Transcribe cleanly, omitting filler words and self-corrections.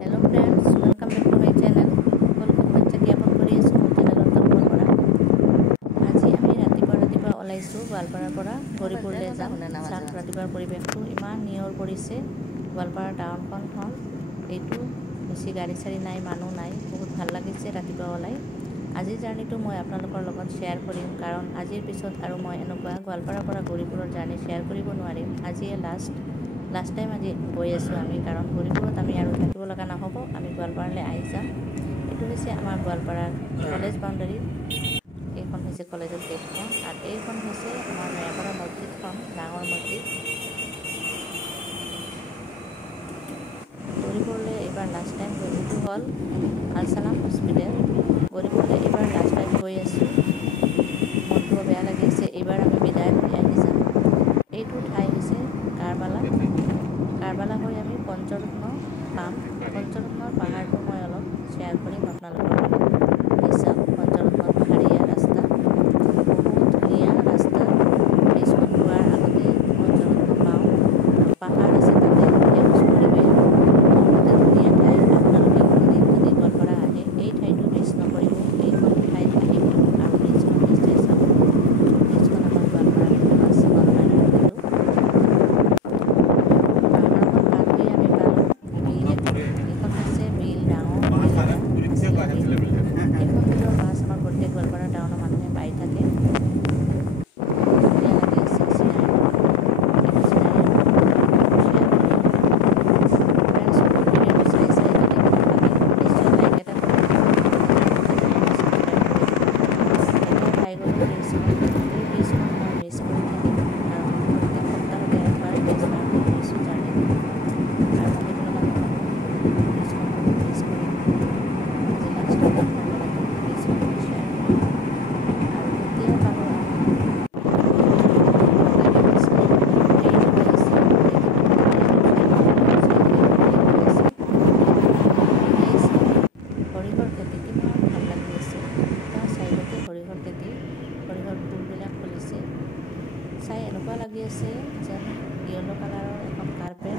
Hello friends, welcome back to my channel. সকলোকে শুভেচ্ছা জ্ঞাপন কৰি আছোঁ মোৰ চেনেলৰ তৰফৰ পৰা। আজি আমি ৰাতিপুৱা ওলাইছোঁ গোৱালপাৰাৰ পৰা গৌৰীপুৰলৈ যাম। ৰাতিপুৱাৰ পৰিৱেশটো ইমান নিয়ৰ পৰিছে। গোৱালপাৰা টাউনখন হ'ল এইটো বেছি গাড়ী চাড়ী নাই, মানুহ নাই, বহুত ভাল লাগিছে ৰাতিপুৱা ওলাই। আজিৰ জাৰ্ণিটো মই আপোনালোকৰ লগত শ্বেয়াৰ কৰিম, কাৰণ আজিৰ পিছত আৰু মই এনেকুৱা গোৱালপাৰাৰ পৰা গৌৰীপুৰৰ জাৰ্ণি শ্বেয়াৰ কৰিব নোৱাৰিম। আজিয়ে লাষ্ট টাইম আজি গৈ আছোঁ আমি, কাৰণ গৌৰীপুৰত আমি আৰু থাকিব লগা নহ'ব, আমি গোৱালপাৰালৈ আহি যাম। এইটো হৈছে আমাৰ গোৱালপাৰাৰ কলেজ বাউণ্ডাৰী। এইখন হৈছে কলেজৰ গেটখন, আৰু এইখন হৈছে আমাৰ নয়াপাৰা মছজিদখন, ডাঙৰ মছজিদ। গৌৰীপুৰলৈ এইবাৰ লাষ্ট টাইম এইটো হ'ল আল-সালাম হস্পিটেল। গৌৰীপুৰলৈ এইবাৰ লাষ্ট টাইম গৈ আছোঁ, মনটো বেয়া লাগি আছে। এইবাৰ আমি বিদায় লৈ আহি যাম। এইটো ঠাই হৈছে কাৰবালা হৈ আমি পঞ্চৰত্ন পাম। পঞ্চৰত্নৰ পাহাৰটো মই অলপ শ্বেয়াৰ কৰিম আপোনালোকৰ লগত। চাওক, পঞ্চৰত্নৰ পাহাৰীয়া ৰাস্তা, বহুত ধুনীয়া ৰাস্তা। ব্ৰিজখন পোৱাৰ আগতে পঞ্চৰত্ন পাওঁ, পাহাৰ আছে তাতে, সেউজ পৰিৱেশ, বহুতে ধুনীয়া ঠাই। আপোনালোকে কোনোদিন যদি গোৱালপাৰা আহে এই ঠাইটো মিছ নকৰিব, এইখন ঠাইত আহিব। আৰু ব্ৰিজখন নিশ্চয় চাব। ব্ৰিজখন আমাৰ গোৱালপাৰাৰ ফেমাছ নৰনাৰায়ণ সেতু। এইখন বিলৰ মাছ আমাৰ প্ৰত্যেক গোৱালপাৰা টাউনৰ মানুহে পাই থাকে। ধুনীয়া লাগি আছে চিনাৰীটো। এইটো চিনাৰী ভিডিঅ'টো চাই যদি ভাল লাগে নিশ্চয় লাইক এটা কৰিব। এটা পাই গ'লোঁ ব্ৰিজখন। এই ব্ৰিজখন মই মিছ কৰি থাকিম, কাৰণ প্ৰত্যেক সপ্তাহতে একবাৰ ব্ৰিজ পাৰ হৈ গৈছোঁ জাৰ্ণিটো, আৰু আহিব লগা নহ'ব। ব্ৰিজখন বহুত মিছ কৰিম। আজি লাষ্টত আপোনালোকৰ লগত ব্ৰিজখন মই শ্বেয়াৰ কৰিম। আৰু এতিয়া পালোঁ আমি গাড়ী পিছফালে ট্ৰেইন গৈ আছে। ট্ৰেইনত ধুনীয়া চাইকেল গৈ আছে। এই চাওক, সৰিয়হৰ খেতি কিমান ভাল লাগি আছে। দুটা চাইডতে সৰিয়হৰ খেতি, সৰিয়হৰ ফুলবিলাক ফুলিছে। চাই এনেকুৱা লাগি আছে যেন য়েল্ল' কালাৰৰ এখন কাৰ্পেট